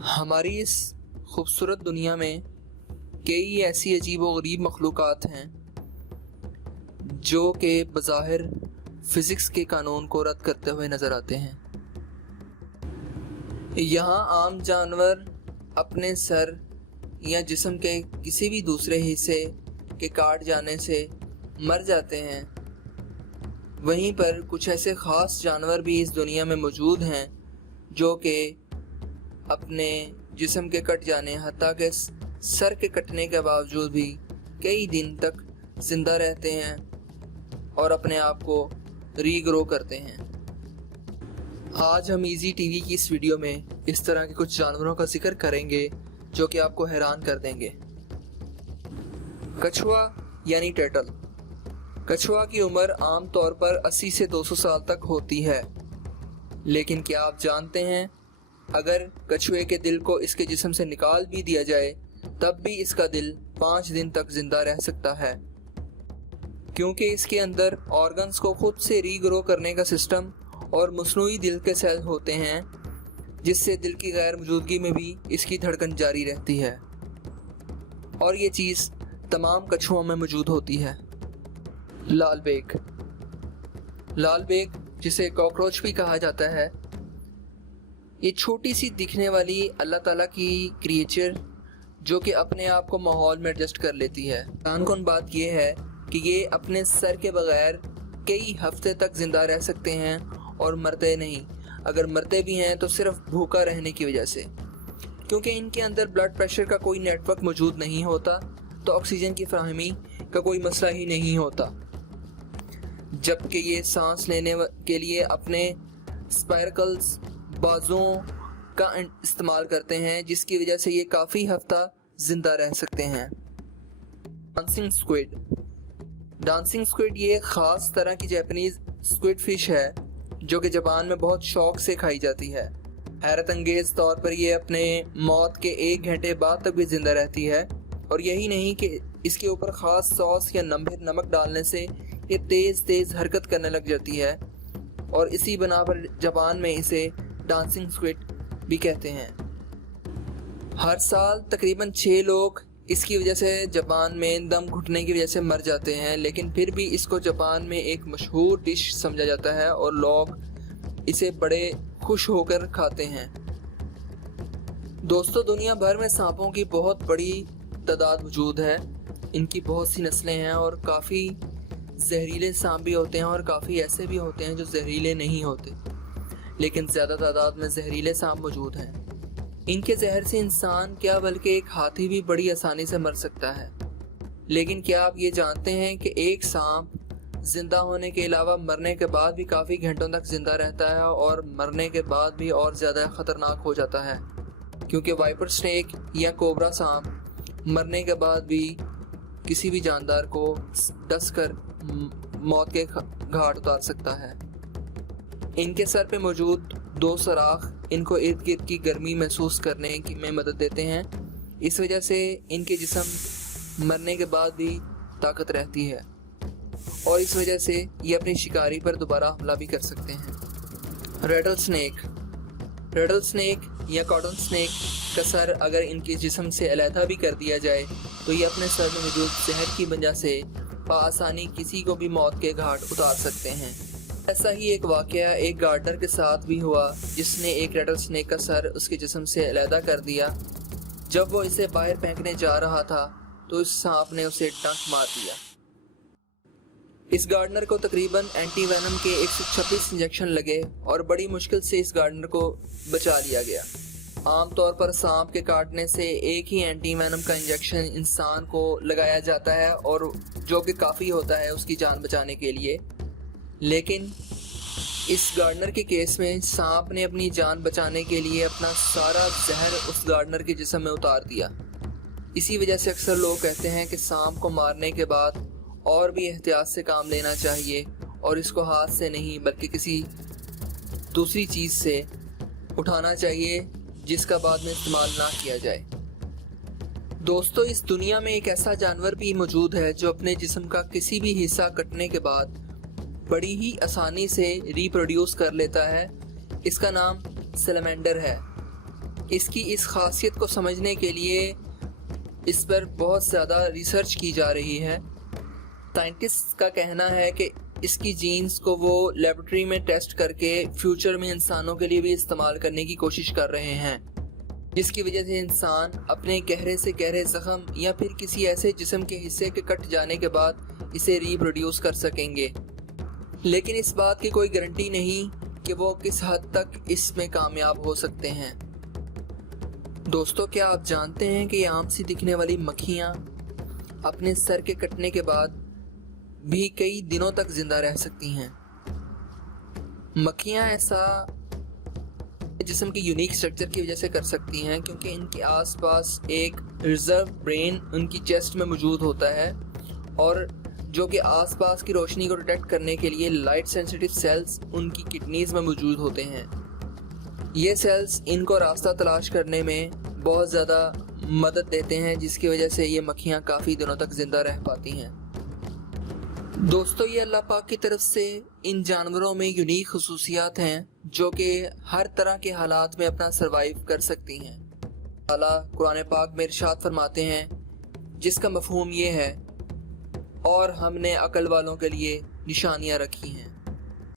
ہماری اس خوبصورت دنیا میں کئی ایسی عجیب و غریب مخلوقات ہیں جو کہ بظاہر فزکس کے قانون کو رد کرتے ہوئے نظر آتے ہیں۔ یہاں عام جانور اپنے سر یا جسم کے کسی بھی دوسرے حصے کے کاٹ جانے سے مر جاتے ہیں، وہیں پر کچھ ایسے خاص جانور بھی اس دنیا میں موجود ہیں جو کہ اپنے جسم کے کٹ جانے حتیٰ کہ سر کے کٹنے کے باوجود بھی کئی دن تک زندہ رہتے ہیں اور اپنے آپ کو ری گرو کرتے ہیں۔ آج ہم ایزی ٹی وی کی اس ویڈیو میں اس طرح کے کچھ جانوروں کا ذکر کریں گے جو کہ آپ کو حیران کر دیں گے۔ کچھوا یعنی ٹرٹل۔ کچھوا کی عمر عام طور پر 80 سے 200 سال تک ہوتی ہے، لیکن کیا آپ جانتے ہیں اگر کچھوے کے دل کو اس کے جسم سے نکال بھی دیا جائے تب بھی اس کا دل 5 دن تک زندہ رہ سکتا ہے، کیونکہ اس کے اندر آرگنز کو خود سے ری گرو کرنے کا سسٹم اور مصنوعی دل کے سیل ہوتے ہیں، جس سے دل کی غیر موجودگی میں بھی اس کی دھڑکن جاری رہتی ہے، اور یہ چیز تمام کچھووں میں موجود ہوتی ہے۔ لال بیگ۔ لال بیگ جسے کاکروچ بھی کہا جاتا ہے، یہ چھوٹی سی دکھنے والی اللہ تعالیٰ کی کریچر جو کہ اپنے آپ کو ماحول میں ایڈجسٹ کر لیتی ہے۔ حیران کن بات یہ ہے کہ یہ اپنے سر کے بغیر کئی ہفتے تک زندہ رہ سکتے ہیں اور مرتے نہیں، اگر مرتے بھی ہیں تو صرف بھوکا رہنے کی وجہ سے، کیونکہ ان کے اندر بلڈ پریشر کا کوئی نیٹ ورک موجود نہیں ہوتا، تو آکسیجن کی فراہمی کا کوئی مسئلہ ہی نہیں ہوتا، جبکہ یہ سانس لینے کے لیے اپنے اسپائرکلز بازوں کا استعمال کرتے ہیں، جس کی وجہ سے یہ کافی ہفتہ زندہ رہ سکتے ہیں۔ Dancing squid. ڈانسنگ سکویڈ یہ ایک خاص طرح کی جاپنیز سکویڈ فش ہے جو کہ جاپان میں بہت شوق سے کھائی جاتی ہے۔ حیرت انگیز طور پر یہ اپنے موت کے 1 گھنٹے بعد تک بھی زندہ رہتی ہے، اور یہی نہیں کہ اس کے اوپر خاص سوس یا نمک ڈالنے سے یہ تیز حرکت کرنے لگ جاتی ہے، اور اسی بنا پر جاپان میں اسے ڈانسنگ سکویڈ بھی کہتے ہیں۔ ہر سال تقریباً 6 لوگ اس کی وجہ سے جاپان میں دم گھٹنے کی وجہ سے مر جاتے ہیں، لیکن پھر بھی اس کو جاپان میں ایک مشہور ڈش سمجھا جاتا ہے اور لوگ اسے بڑے خوش ہو کر کھاتے ہیں۔ دوستو، دنیا بھر میں سانپوں کی بہت بڑی تعداد موجود ہے، ان کی بہت سی نسلیں ہیں، اور کافی زہریلے سانپ بھی ہوتے ہیں اور کافی ایسے بھی ہوتے ہیں جو زہریلے نہیں ہوتے، لیکن زیادہ تعداد میں زہریلے سانپ موجود ہیں۔ ان کے زہر سے انسان کیا بلکہ ایک ہاتھی بھی بڑی آسانی سے مر سکتا ہے، لیکن کیا آپ یہ جانتے ہیں کہ ایک سانپ زندہ ہونے کے علاوہ مرنے کے بعد بھی کافی گھنٹوں تک زندہ رہتا ہے، اور مرنے کے بعد بھی اور زیادہ خطرناک ہو جاتا ہے، کیونکہ وائپر سنیک یا کوبرا سانپ مرنے کے بعد بھی کسی بھی جاندار کو ڈس کر موت کے گھاٹ اتار سکتا ہے۔ ان کے سر پہ موجود 2 سوراخ ان کو ارد گرد کی گرمی محسوس کرنے میں مدد دیتے ہیں، اس وجہ سے ان کے جسم مرنے کے بعد بھی طاقت رہتی ہے، اور اس وجہ سے یہ اپنی شکاری پر دوبارہ حملہ بھی کر سکتے ہیں۔ Riddle snack. ریٹل سنیک یا کاٹن سنیک کا سر اگر ان کے جسم سے علیحدہ بھی کر دیا جائے تو یہ اپنے سر میں موجود زہر کی وجہ سے بآسانی کسی کو بھی موت کے گھاٹ اتار سکتے ہیں۔ ایسا ہی ایک واقعہ ایک گارڈنر کے ساتھ بھی ہوا جس نے ایک ریٹل سنیک کا سر اس کے جسم سے علیحدہ کر دیا۔ جب وہ اسے باہر پھینکنے جا رہا تھا تو اس سانپ نے اسے ڈنک مار دیا۔ اس گارڈنر کو تقریباً اینٹی وینم کے 126 انجیکشن لگے اور بڑی مشکل سے اس گارڈنر کو بچا لیا گیا۔ عام طور پر سانپ کے کاٹنے سے ایک ہی اینٹی وینم کا انجیکشن انسان کو لگایا جاتا ہے، اور جو کہ کافی ہوتا ہے اس کی جان بچانے کے لیے، لیکن اس گارڈنر کے کیس میں سانپ نے اپنی جان بچانے کے لیے اپنا سارا زہر اس گارڈنر کے جسم میں اتار دیا۔ اسی وجہ سے اکثر لوگ کہتے ہیں کہ سانپ کو مارنے کے بعد اور بھی احتیاط سے کام لینا چاہیے، اور اس کو ہاتھ سے نہیں بلکہ کسی دوسری چیز سے اٹھانا چاہیے جس کا بعد میں استعمال نہ کیا جائے۔ دوستو، اس دنیا میں ایک ایسا جانور بھی موجود ہے جو اپنے جسم کا کسی بھی حصہ کٹنے کے بعد بڑی ہی آسانی سے ری پروڈیوس کر لیتا ہے۔ اس کا نام سیلمینڈر ہے۔ اس کی اس خاصیت کو سمجھنے کے لیے اس پر بہت زیادہ ریسرچ کی جا رہی ہے۔ سائنٹسٹ کا کہنا ہے کہ اس کی جینز کو وہ لیبارٹری میں ٹیسٹ کر کے فیوچر میں انسانوں کے لیے بھی استعمال کرنے کی کوشش کر رہے ہیں، جس کی وجہ سے انسان اپنے گہرے سے گہرے زخم یا پھر کسی ایسے جسم کے حصے کے کٹ جانے کے بعد اسے ریپروڈیوس کر سکیں گے، لیکن اس بات کی کوئی گارنٹی نہیں کہ وہ کس حد تک اس میں کامیاب ہو سکتے ہیں۔ دوستو، کیا آپ جانتے ہیں کہ یہ عام سی دکھنے والی مکھیاں اپنے سر کے کٹنے کے بعد بھی کئی دنوں تک زندہ رہ سکتی ہیں؟ مکھیاں ایسا جسم کی یونیک سٹرکچر کی وجہ سے کر سکتی ہیں کیونکہ ان کے آس پاس ایک ریزرو برین ان کی چیسٹ میں موجود ہوتا ہے، اور جو کہ آس پاس کی روشنی کو ڈیٹیکٹ کرنے کے لیے لائٹ سینسیٹیو سیلز ان کی کڈنیز میں موجود ہوتے ہیں۔ یہ سیلز ان کو راستہ تلاش کرنے میں بہت زیادہ مدد دیتے ہیں، جس کی وجہ سے یہ مکھیاں کافی دنوں تک زندہ رہ پاتی ہیں۔ دوستو، یہ اللہ پاک کی طرف سے ان جانوروں میں یونیک خصوصیات ہیں جو کہ ہر طرح کے حالات میں اپنا سروائیو کر سکتی ہیں۔ اللہ قرآن پاک میں ارشاد فرماتے ہیں، جس کا مفہوم یہ ہے، اور ہم نے عقل والوں کے لیے نشانیاں رکھی ہیں۔